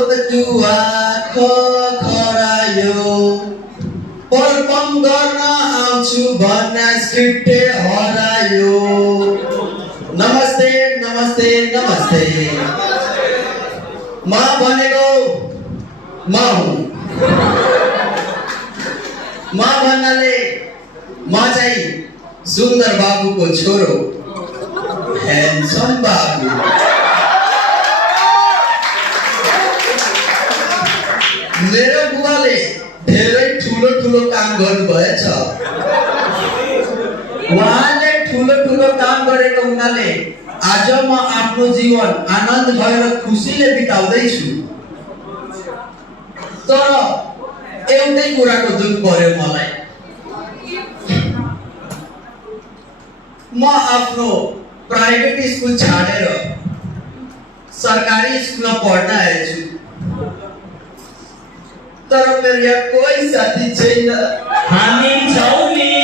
बटुवा खरायो परफर्म गर्न आउँछु भन्ने स्क्रिप्ट हरायो नमस्ते नमस्ते नमस्ते म भनेको म हुँ म भन्नाले म चाहिँ सुन्दर बाबुको छोरो ह्यान्डसम बाबु मेरो बुवाले धेरै ठुलो ठुलो काम गर्नुभएछ उहाँले ठुलो ठुलो काम गरेको हुनाले आज म आफ्नो जीवन आनन्द भएर खुसीले बिताउँदैछु तर एउटै कुराको दुःख पर्यो मलाई म आफ्नो प्राइभेट स्कुल छाडेर सरकारी स्कुलमा पढ्न आएछु तर मेरो यहाँ कोही साथी छैन हामी छौँ नि